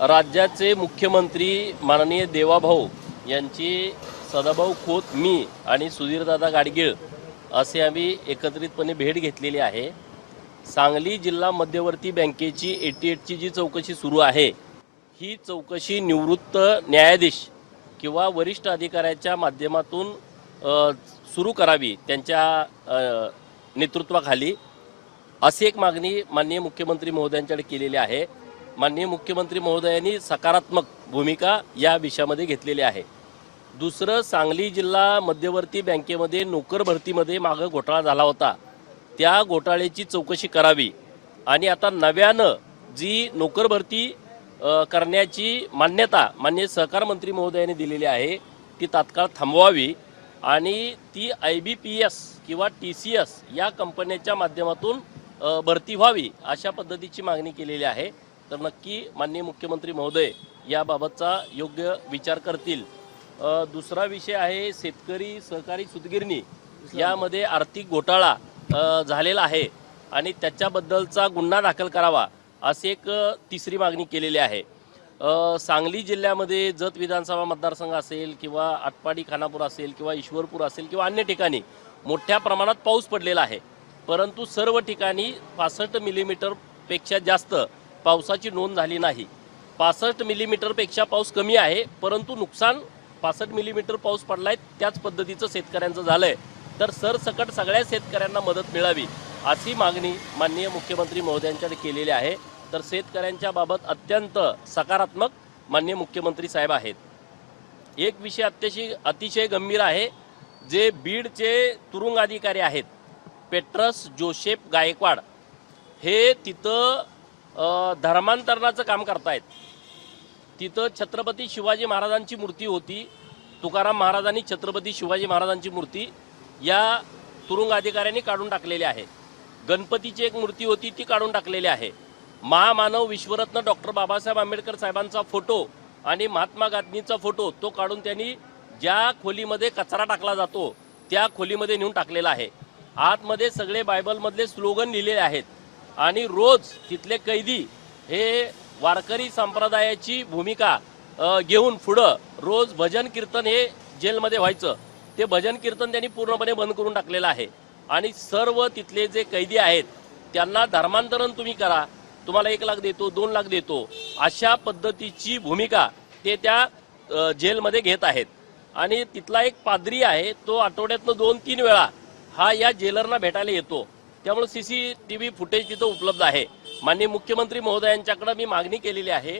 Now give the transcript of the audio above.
राज्याचे मुख्यमंत्री माननीय देवाभाऊ यांची सदाभाऊ खोत मी आणि सुधीरदादा गाडगीळ असे आम्ही एकत्रितपणे भेट घेतलेली आहे। सांगली जिल्हा मध्यवर्ती बँकेची 88ची जी चौकशी सुरू आहे, ही चौकशी निवृत्त न्यायाधीश किंवा वरिष्ठ अधिकाऱ्याच्या माध्यमातून सुरू करावी त्यांच्या नेतृत्वाखाली, अशी एक मागणी माननीय मुख्यमंत्री महोदयांकडे केलेली आहे। माननीय मुख्यमंत्री महोदयांनी सकारात्मक भूमिका या विषयामध्ये घेतलेली आहे। दुसरं, सांगली जिल्हा मध्यवर्ती बँकेमध्ये नोकर भरतीमध्ये मागे घोटाळा झाला होता, त्या घोटाळ्याची चौकशी करावी आणि आता नव्यानं जी नोकर भरती करण्याची मान्यता माननीय सहकार मंत्री महोदयांनी दिलेली आहे ती तात्काळ थांबवावी आणि ती IBPS किंवा TCS या कंपन्यांच्या माध्यमातून भरती व्हावी अशा पद्धतीची मागणी केलेली आहे। तर नक्की माननीय मुख्यमंत्री महोदय याबाबतचा योग्य विचार करतील। दुसरा विषय आहे शेतकरी सहकारी सूतगिरणी यामध्ये आर्थिक घोटाळा झालेला आहे आणि त्याच्याबद्दलचा गुन्हा दाखल करावा अशी एक तिसरी मागणी केलेली आहे। सांगली जिल्ह्यामध्ये जत विधानसभा मतदारसंघ असेल किंवा आटपाडी खानापूर असेल किंवा ईश्वरपूर असेल किंवा अन्य ठिकाणी मोठ्या प्रमाणात पाऊस पडलेला आहे, परंतु सर्व ठिकाणी 65 मिलीमीटरपेक्षा जास्त पावसाची नोंद झाली नाही। 65 मिलीमीटरपेक्षा पाऊस कमी आहे, परंतु नुकसान 65 मिलीमीटर पाऊस पडलाय त्याच पद्धतीचं शेतकऱ्यांचं झालंय। तर सरसकट सगळ्या शेतकऱ्यांना मदत मिळावी अशी मागणी माननीय मुख्यमंत्री महोदयांकडे केलेली आहे। तर शेतकऱ्यांच्या बाबत अत्यंत सकारात्मक माननीय मुख्यमंत्री साहेब आहेत। एक विषय अतिशय गंभीर आहे, जे बीडचे तुरुंग अधिकारी आहेत पेट्रस जोसेफ गायकवाड, हे तिथं धर्मांतरणाचं काम करतायत। तिथं छत्रपती शिवाजी महाराजांची मूर्ती होती, तुकाराम महाराजांनी छत्रपती शिवाजी महाराजांची मूर्ती या तुरुंग अधिकाऱ्यांनी काढून टाकलेली आहे। गणपतीची एक मूर्ती होती ती काढून टाकलेली आहे। महामानव विश्वरत्न डॉक्टर बाबासाहेब आंबेडकर साहेबांचा फोटो आणि महात्मा गांधींचा फोटो तो काढून त्यांनी ज्या खोलीमध्ये कचरा टाकला जातो त्या खोलीमध्ये नेऊन टाकलेला आहे। आतमध्ये सगळे बायबलमधले स्लोगन लिहिलेले आहेत आणि रोज तिथले कैदी हे वारकरी संप्रदायाची भूमिका घेऊन पुढं रोज भजन कीर्तन हे जेलमध्ये व्हायचं, ते भजन कीर्तन त्यांनी पूर्णपणे बंद करून टाकलेलं आहे। आणि सर्व तिथले जे कैदी आहेत त्यांना धर्मांतरण तुम्ही करा, तुम्हाला 1 लाख देतो 2 लाख देतो अशा पद्धतीची भूमिका ते त्या जेलमध्ये घेत आहेत। आणि तिथला एक पाद्री आहे, तो आठवड्यातनं 2-3 वेळा हा या जेलरना भेटायला येतो, त्यामुळे CCTV फुटेज तिथं उपलब्ध आहे। माननीय मुख्यमंत्री महोदयांच्याकडे मी मागणी केलेली आहे।